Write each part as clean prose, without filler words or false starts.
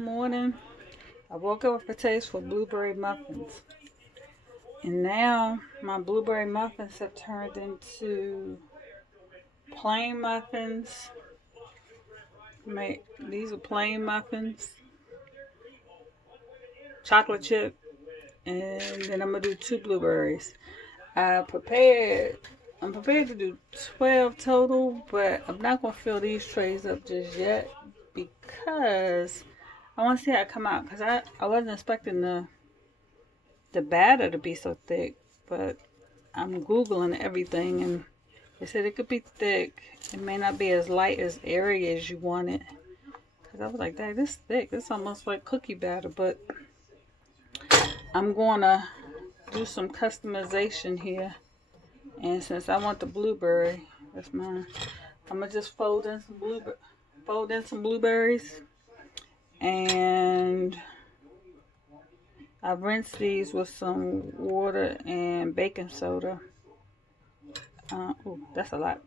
Morning. I woke up with a taste for blueberry muffins. And now my blueberry muffins have turned into plain muffins. These are plain muffins, chocolate chip, and then I'm gonna do two blueberries. I prepared. I'm prepared to do 12 total, but I'm not gonna fill these trays up just yet because I want to see how it come out. Cause I wasn't expecting the batter to be so thick, but I'm googling everything and they said it could be thick. It may not be as light as airy as you want it. Cause I was like, dang, this thick. This almost like cookie batter, but I'm gonna do some customization here. And since I want the blueberry, that's mine. I'm gonna just fold in some blueberries, and I rinse these with some water and baking soda. Oh, that's a lot.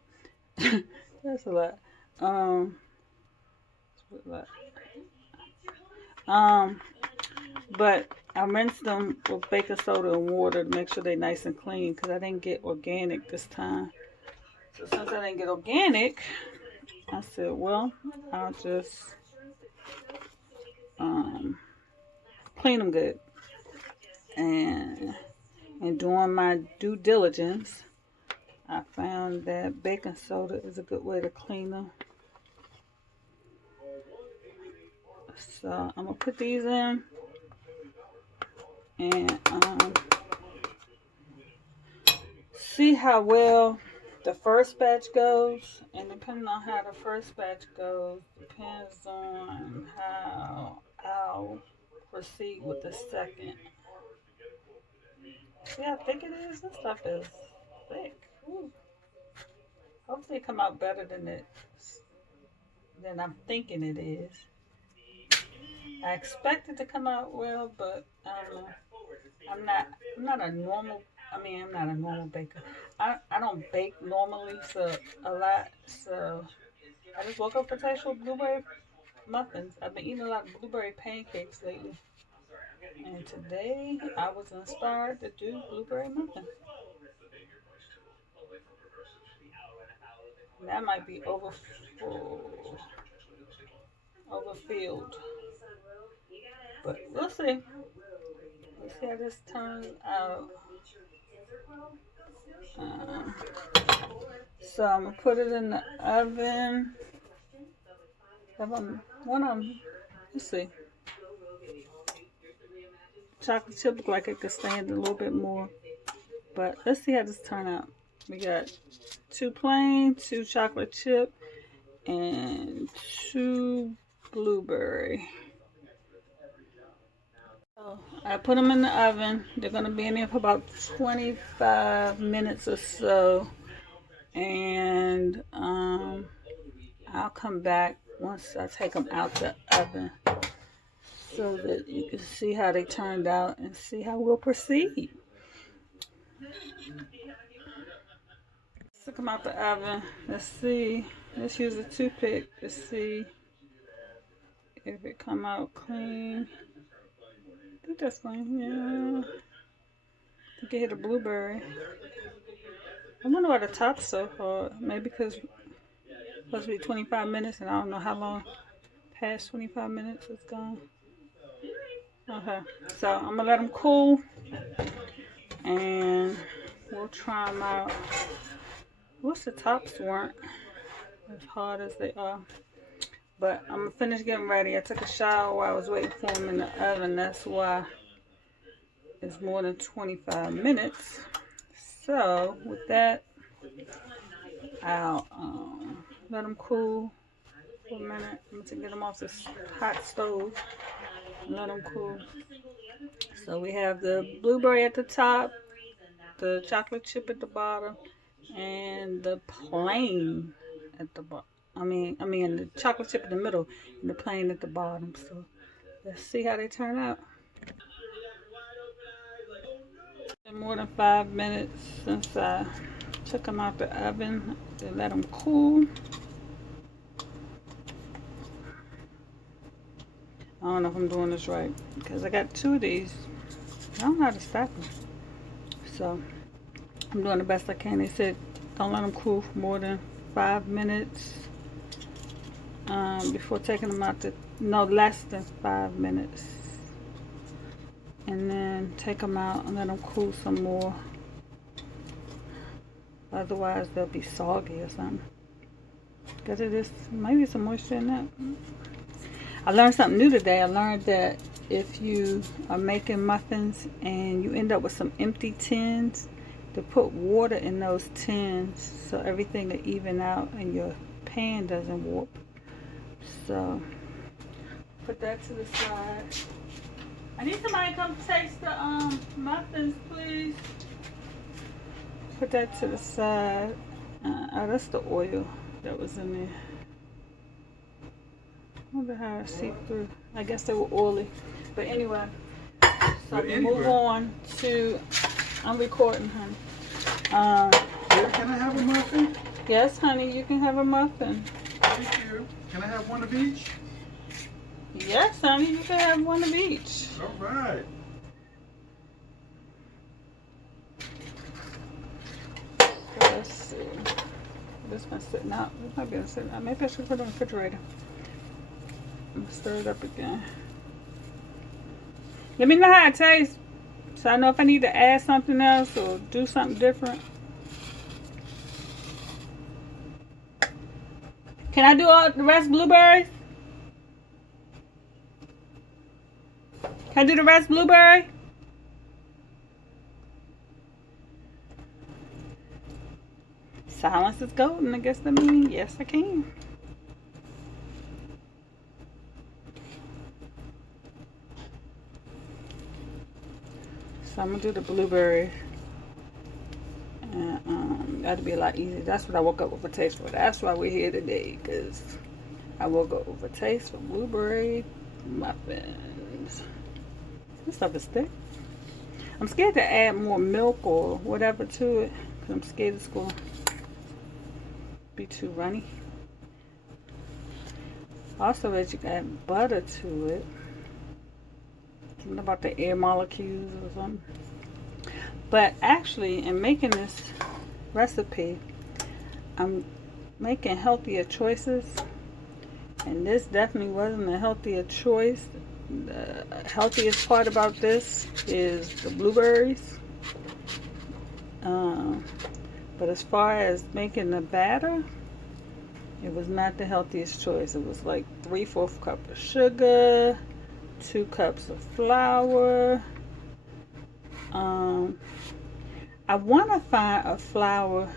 That's a lot. Um, but I rinsed them with baking soda and water to make sure they're nice and clean because I didn't get organic this time. So since I didn't get organic, I said, well, I'll just clean them good. And doing my due diligence, I found that baking soda is a good way to clean them. So I'm gonna put these in and see how well the first batch goes, and depending on how the first batch goes depends on how I'll proceed with the second. See how thick it is? This stuff is thick. Ooh. Hopefully it come out better than I'm thinking it is. I expect it to come out well, but I don't know. I'm not a normal. I'm not a normal baker. I don't bake normally a lot. So I just woke up for taste with blueberry muffins. I've been eating a lot of blueberry pancakes lately, and today I was inspired to do blueberry muffins. That might be overfilled, but we'll see. We'll see how this turns out. Um, so I'm gonna put it in the oven. One of them, let's see. Chocolate chip look like it could stand a little bit more, but let's see how this turn out. We got two plain, two chocolate chip, and two blueberry. So I put them in the oven. They're gonna be in there for about 25 minutes or so, and I'll come back once I take them out the oven so that you can see how they turned out and see how we'll proceed. Took them out the oven. Let's see. Let's use a toothpick to see if it come out clean. I think that's clean. Yeah. I think it hit a blueberry. I wonder why the top's so hard. Maybe because it's supposed to be 25 minutes and I don't know how long past 25 minutes it's gone. Okay. So I'm going to let them cool and we'll try them out. Wish the tops weren't as hard as they are. But I'm going to finish getting ready. I took a shower while I was waiting for them in the oven. That's why it's more than 25 minutes. So with that, I'll let them cool for a minute. I'm going to get them off this hot stove and let them cool. So we have the blueberry at the top, the chocolate chip at the bottom, and the plain at the bottom. The chocolate chip in the middle and the plain at the bottom. So let's see how they turn out. More than 5 minutes since I took them out the oven to let them cool. I don't know if I'm doing this right because I got 2 of these. I don't know how to stack them. So I'm doing the best I can. They said don't let them cool for more than 5 minutes before taking them out. No, less than 5 minutes. And then take them out and let them cool some more. Otherwise they'll be soggy or something. Because it is maybe some moisture in that. I learned something new today. I learned that if you are making muffins and you end up with some empty tins, to put water in those tins so everything will even out and your pan doesn't warp. So put that to the side. I need somebody to come taste the muffins, please. Put that to the side. Oh, that's the oil that was in there. I wonder how I see through. I guess they were oily. But anyway, so move on to, I'm recording, honey. Can I have a muffin? Yes, honey, you can have a muffin. Thank you. Can I have one of each? Yes, honey, you can have one of each. All right. Let's see. This one's sitting out. This might be sitting out. Maybe I should put it in the refrigerator. I'm gonna stir it up again. Let me know how it tastes, so I know if I need to add something else or do something different. Can I do all the rest blueberries? Can I do the rest blueberry? Silence is golden. I guess that means yes, I can. So I'm gonna do the blueberry, and that'll be a lot easier. That's what I woke up with a taste for. That's why we're here today, because I woke up with a taste for blueberry muffins. This stuff is thick. I'm scared to add more milk or whatever to it, because I'm scared it's going to be too runny. Also, as you can add butter to it. Something about the air molecules or something. But actually, in making this recipe, I'm making healthier choices, and this definitely wasn't a healthier choice. The healthiest part about this is the blueberries, but as far as making the batter, it was not the healthiest choice. It was like 3/4 cup of sugar, 2 cups of flour. I want to find a flour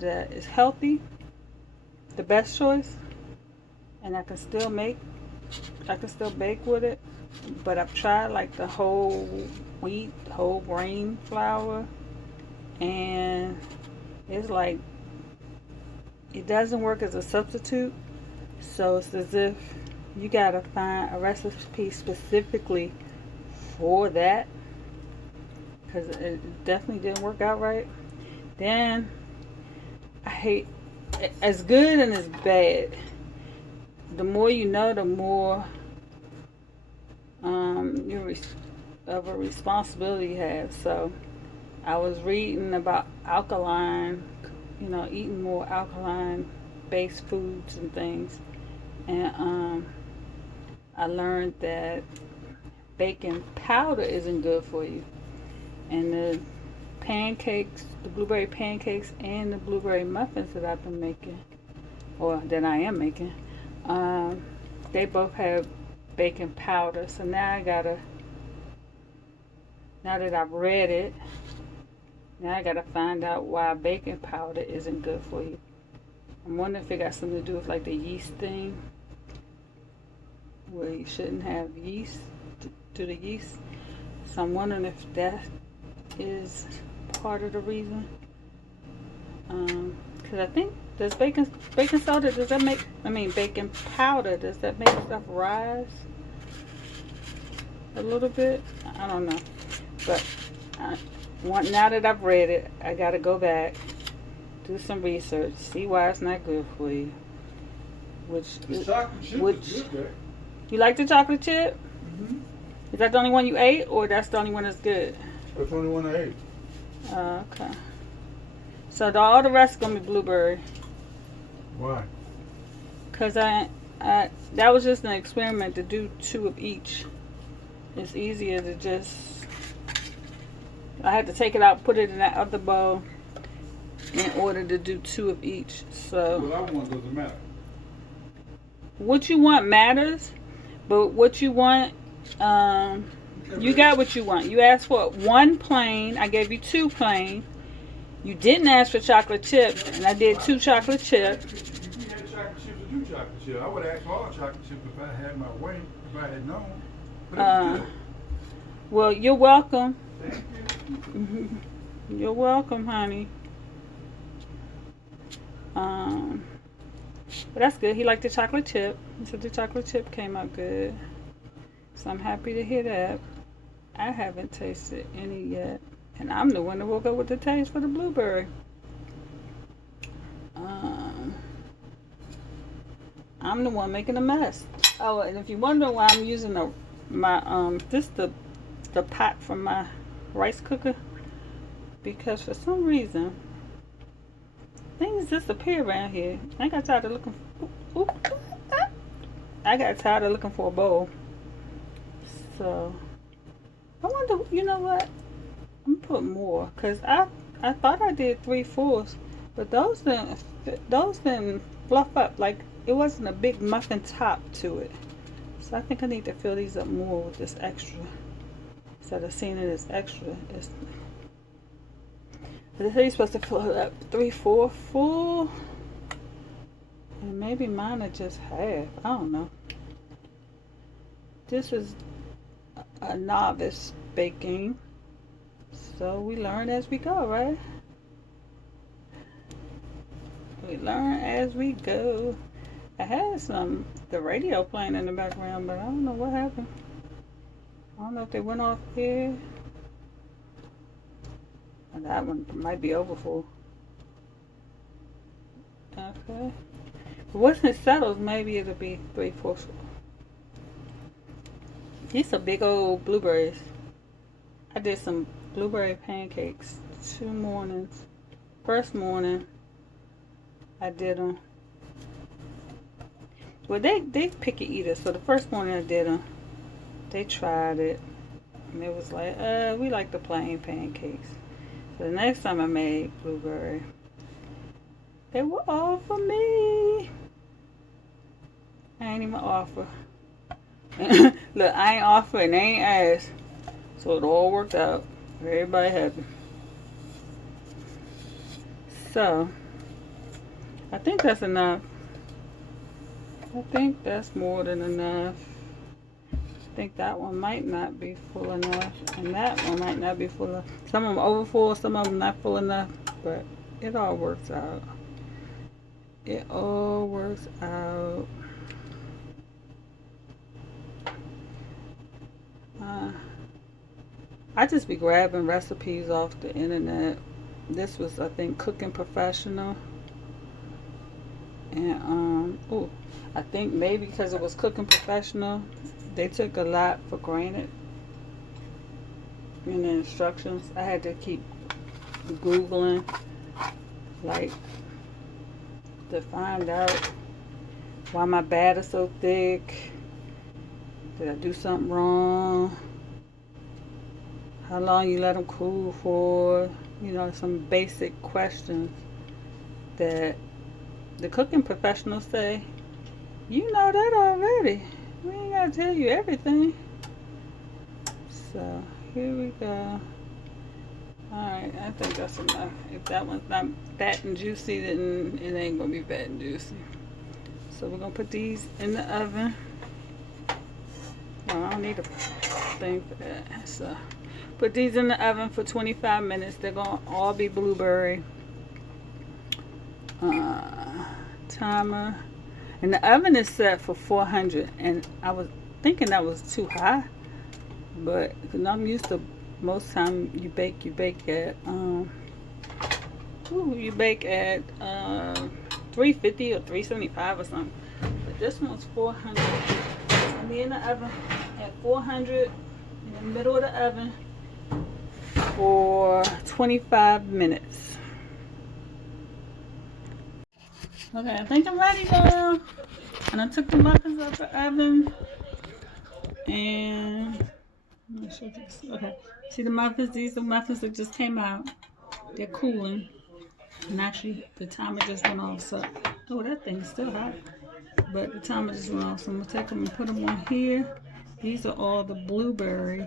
that is healthy, the best choice, and I can still bake with it. But I've tried like the whole wheat, whole grain flour, and it's like it doesn't work as a substitute. So it's as if you gotta find a recipe specifically for that, because it definitely didn't work out right. Then I hate, as good and as bad, the more you know, the more of a responsibility you have. So I was reading about alkaline, eating more alkaline based foods and things, and I learned that baking powder isn't good for you. And the pancakes, the blueberry pancakes and the blueberry muffins that I've been making, or that I am making, they both have baking powder. So now now that I've read it, now I gotta find out why baking powder isn't good for you. I'm wondering if it got something to do with like the yeast thing, where you shouldn't have yeast to the yeast. So I'm wondering if that is part of the reason. Because I think, does baking soda, does that make, baking powder, does that make stuff rise a little bit? I don't know. But now that I've read it, I gotta go back, do some research, see why it's not good for you. The chocolate chip is good, right? You like the chocolate chip? Mm-hmm. Is that the only one you ate, or that's the only one that's good? That's the only one I ate. Okay. So all the rest gonna be blueberry. Why? Cause that was just an experiment to do 2 of each. It's easier to just. I had to take it out, put it in that other bowl, in order to do 2 of each. So. What I want doesn't matter. What you want matters, but what you want, you got what you want. You asked for 1 plain. I gave you 2 plain. You didn't ask for chocolate chip, and I did 2 chocolate chip. If we had chocolate chips or 2 chocolate chips, I would have asked for all chocolate chips if I had my way, if I had known. But it's good. Well, you're welcome. Thank you. You're welcome, honey. But that's good. He liked the chocolate chip. He said the chocolate chip came out good. So I'm happy to hear that. I haven't tasted any yet. And I'm the one that woke up with the taste for the blueberry. I'm the one making a mess. Oh, and if you wonder why I'm using the pot from my rice cooker, because for some reason things disappear around here. I got tired of looking. I got tired of looking for a bowl. So I wonder. You know what? I'm gonna put more, cause I thought I did 3/4, but those didn't fluff up. Like it wasn't a big muffin top to it. So I think I need to fill these up more with this extra. Instead of seeing it as extra, they say you're supposed to fill it up 3/4 full. And maybe mine are just half. I don't know. This is a novice baking. So we learn as we go, right? We learn as we go. I had the radio playing in the background, but I don't know what happened. I don't know if they went off here. And that one might be over full. Okay. But once it settles, maybe it'll be 3/4. These are big old blueberries. I did some blueberry pancakes 2 mornings. First morning, I did them. Well, they picky eaters. So the first morning I did them, they tried it. And it was like, we like the plain pancakes. So the next time I made blueberry, they were all for me. I ain't even offer. Look, I ain't offer and they ain't asked. So it all worked out. Everybody happy. So, I think that's enough. I think that's more than enough. I think that one might not be full enough. And that one might not be full enough. Some of them over full, some of them not full enough. But it all works out. It all works out. I just be grabbing recipes off the internet. This was, I think, Cooking Professional. And, I think maybe because it was Cooking Professional, they took a lot for granted in the instructions. I had to keep Googling, like, to find out why my batter's so thick. Did I do something wrong? How long you let them cool for? You know, some basic questions that the cooking professionals say, you know that already. We ain't gotta tell you everything. So here we go. Alright, I think that's enough. If that one's not fat and juicy, then it ain't gonna be fat and juicy. So we're gonna put these in the oven. Oh, I don't need a thing for that. So put these in the oven for 25 minutes. They're gonna all be blueberry. Timer. And the oven is set for 400. And I was thinking that was too high. But cause I'm used to most time you bake at 350 or 375 or something. This one's 400. And be in the oven at 400 in the middle of the oven for 25 minutes. Okay, I think I'm ready now. And I took the muffins out the oven. And okay, see the muffins? These are the muffins that just came out. They're cooling. And actually, the timer just went off. So, oh, that thing's still hot. But the timer just went off. So I'm going to take them and put them on here. These are all the blueberry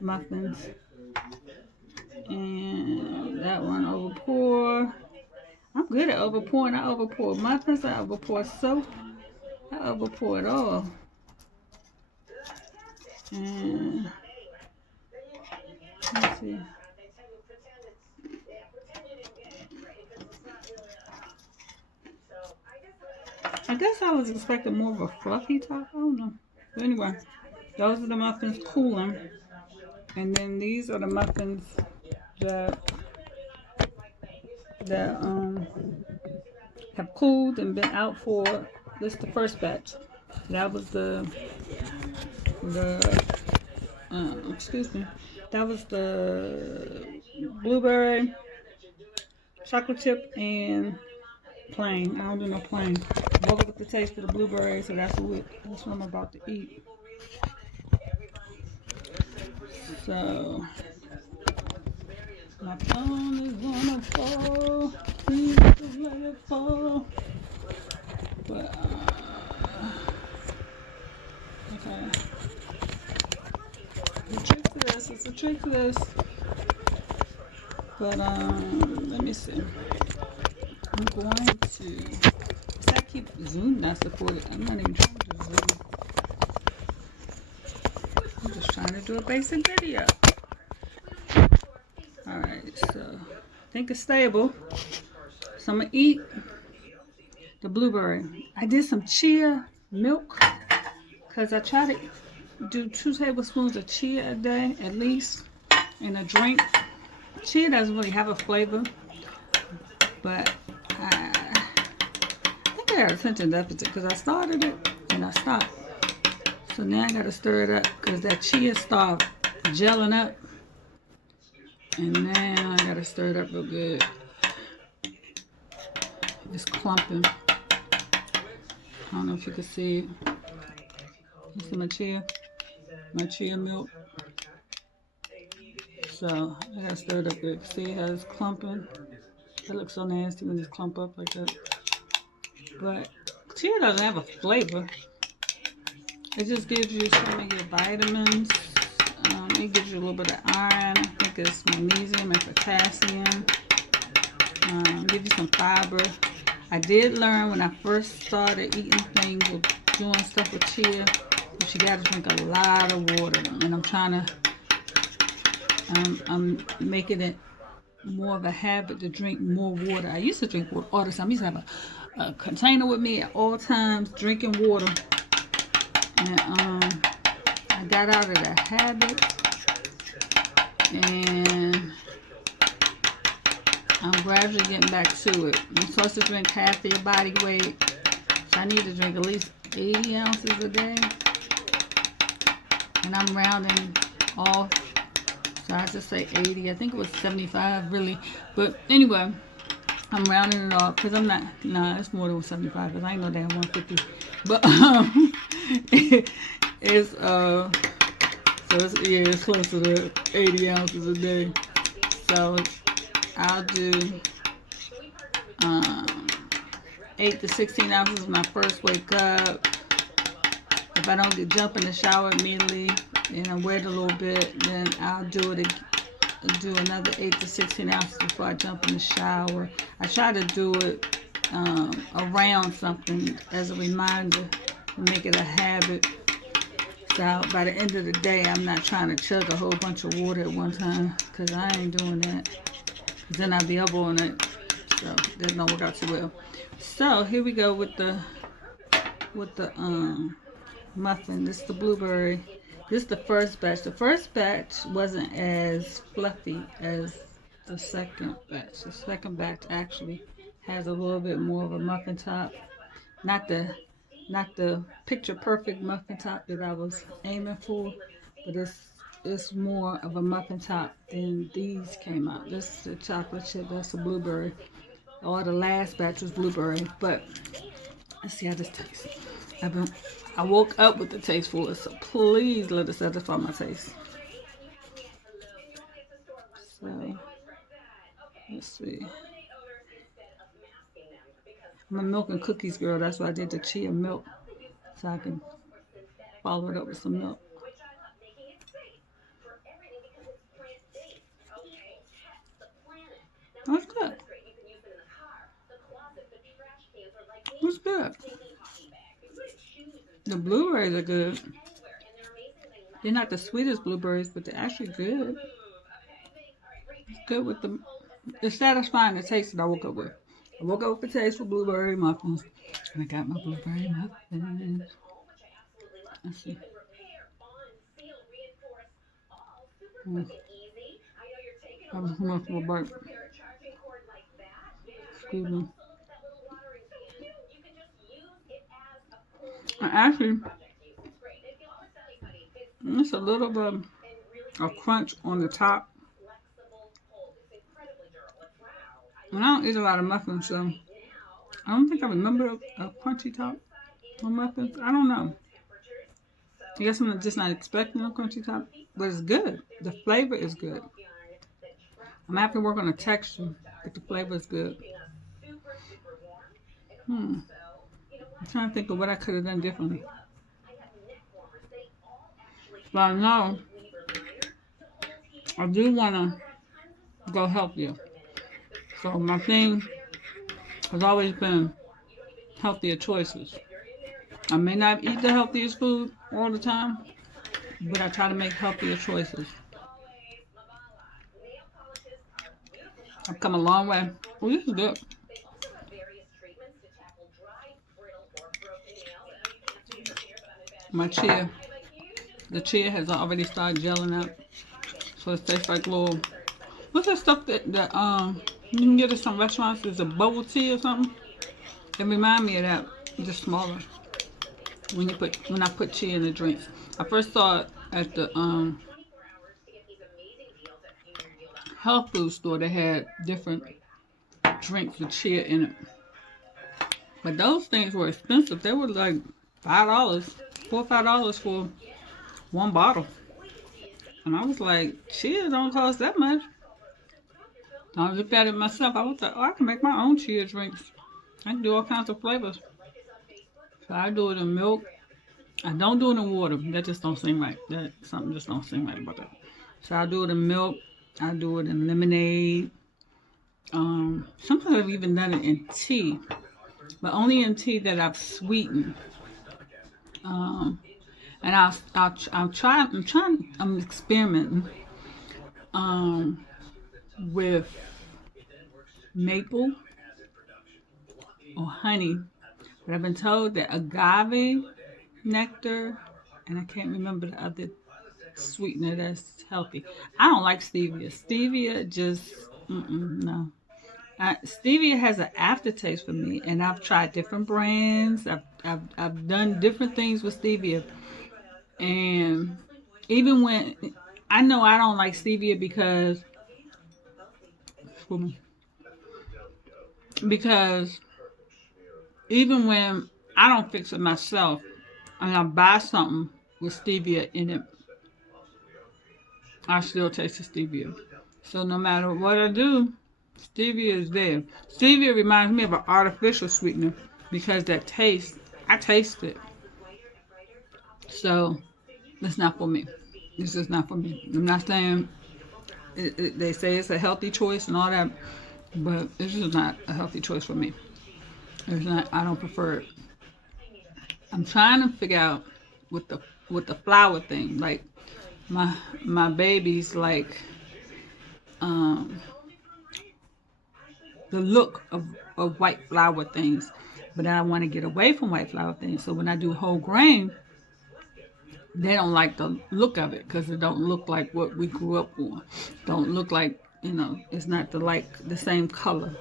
muffins. And that one over pour. I'm good at overpouring. I overpour muffins. I overpour soap. I overpour it all. And let's see. I guess I was expecting more of a fluffy top. I don't know. But anyway, those are the muffins cooling. And then these are the muffins that have cooled and been out for, this is the first batch. That was excuse me, that was the blueberry, chocolate chip, and plain. I don't do no plain. I woke up with the taste of the blueberry, so that's what I'm about to eat. So my phone is gonna fall. Please just let it fall. But okay. It's a trick to this. It's a trick to this. But let me see. I'm going to. I keep Zoom not supported. I'm not even trying to do Zoom. I'm just trying to do a basic video. Alright, so I think it's stable. So I'm gonna eat the blueberry. I did some chia milk because I try to do 2 tablespoons of chia a day at least in a drink. Chia doesn't really have a flavor, but I think I got attention deficit because I started it and I stopped. So now I gotta stir it up because that chia started gelling up. And now I gotta stir it up real good. It's clumping. I don't know if you can see it. You see my chia milk. So I gotta stir it up good. See how it's clumping? It looks so nasty when it's clump up like that. But chia doesn't have a flavor. It just gives you some of your vitamins. It gives you a little bit of iron. I think it's magnesium and potassium. Gives you some fiber. I did learn when I first started eating things or doing stuff with chia, that you gotta drink a lot of water. And I'm trying to, I'm making it more of a habit to drink more water. I used to drink water all the time. I used to have a container with me at all times, drinking water. And I got out of that habit. And I'm gradually getting back to it. I'm supposed to drink half of your body weight. So I need to drink at least 80 ounces a day. And I'm rounding off. So I just say 80. I think it was 75 really. But anyway, I'm rounding it off because I'm not, nah, it's more than 75 because I ain't no damn 150. But it's so it's closer to 80 ounces a day. So I'll do 8 to 16 ounces when I first wake up. If I don't jump in the shower immediately and I wait a little bit, then I'll do another 8 to 16 ounces before I jump in the shower. I try to do it around something as a reminder to make it a habit. So by the end of the day, I'm not trying to chug a whole bunch of water at one time because I ain't doing that. Then I'll be up on it. So it doesn't work out too well. So here we go with the muffin. This is the blueberry. This is the first batch. The first batch wasn't as fluffy as the second batch. The second batch actually has a little bit more of a muffin top. Not the not the picture perfect muffin top that I was aiming for, but it's more of a muffin top than these came out. This is the chocolate chip, that's a blueberry. Or the last batch was blueberry, but let's see how this tastes. I woke up with the taste for it, so please let it satisfy my taste. So let's see. I'm a milk and cookies girl. That's why I did the chia milk, so I can follow it up with some milk. That's good. That's good. The blueberries are good. They're not the sweetest blueberries, but they're actually good. It's good with the. It's satisfying the taste that I woke up with. I woke up with the taste for blueberry muffins, and I got my blueberry muffins. Let's see. I was much for a bite. Excuse me. Actually, it's a little bit of crunch on the top. And I don't eat a lot of muffins, so I don't think I remember a crunchy top on muffins. I don't know. I guess I'm just not expecting a crunchy top, but it's good. The flavor is good. I'm gonna have to work on the texture, but the flavor is good. I'm trying to think of what I could have done differently. But I know I do want to go healthier. So my thing has always been healthier choices. I may not eat the healthiest food all the time, but I try to make healthier choices. I've come a long way. Oh, this is good. My chia. The chia has already started gelling up. So it tastes like little. What's that stuff that you can get at some restaurants? There's a bubble tea or something. It reminds me of that, just smaller. When I put chia in the drinks. I first saw it at the health food store. They had different drinks with chia in it. But those things were expensive. They were like $5, $4 or $5 for one bottle. And I was like, chia don't cost that much. I looked at it myself. I was like, oh, I can make my own chia drinks. I can do all kinds of flavors. So I do it in milk. I don't do it in water. That just don't seem right. That something just don't seem right about that. So I do it in milk. I do it in lemonade. Sometimes I've even done it in tea, but only in tea that I've sweetened. And I'm experimenting with maple or honey. But I've been told that agave nectar, and I can't remember the other sweetener that's healthy. I don't like stevia. Stevia just, no. Stevia has an aftertaste for me, and I've tried different brands. I've done different things with stevia, and even when I know I don't like stevia because even when I don't fix it myself and I buy something with stevia in it, I still taste the stevia. So no matter what I do, stevia is there. Stevia reminds me of an artificial sweetener because that taste, I taste it. So it's not for me. This is not for me. I'm not saying they say it's a healthy choice and all that, but this is not a healthy choice for me. It's not. I don't prefer it. I'm trying to figure out with the flour thing. Like my babies like the look of white flour things, but I want to get away from white flour things. So when I do whole grain, they don't like the look of it because it don't look like what we grew up on. Don't look like, it's not the same color,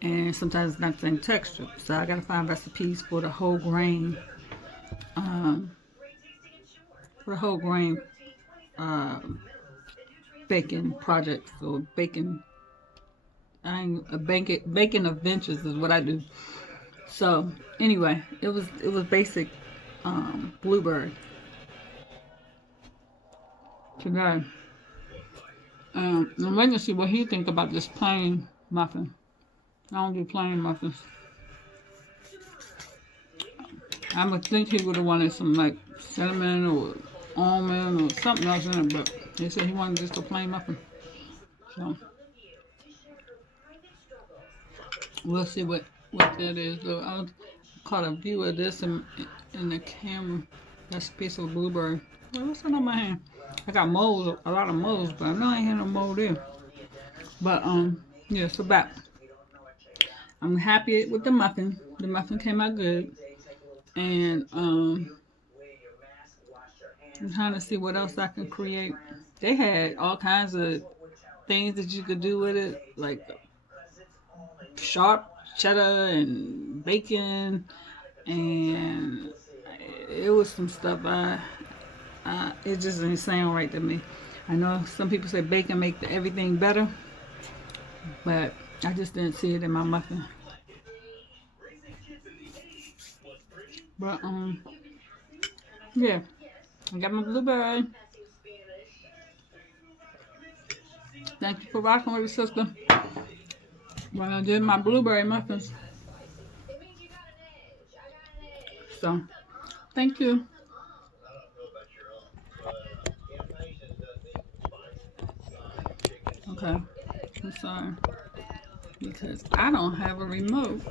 and sometimes it's not the same texture. So I gotta find recipes for the whole grain um, for the whole grain um, baking project. So baking, a baking adventures is what I do. So anyway, it was basic blueberry today. I'm waiting to see what he think about this plain muffin. I don't do plain muffins. I would think he would have wanted some like cinnamon or almond or something else in it, but he said he wanted just a plain muffin. So we'll see what that is. Though I caught a view of this in the camera. That's a piece of blueberry. Well, what's that on my hand? I got moles, a lot of moles, but I know I ain't had no mole there. But yeah. So back. I'm happy with the muffin. The muffin came out good, and I'm trying to see what else I can create. They had all kinds of things that you could do with it, like sharp cheddar and bacon, and it was some stuff. It just didn't sound right to me. I know some people say bacon make everything better, but I just didn't see it in my muffin. But yeah, I got my blueberry. Thank you for rocking with me, sister. When I did my blueberry muffins. So, thank you. Okay, I'm sorry because I don't have a remote.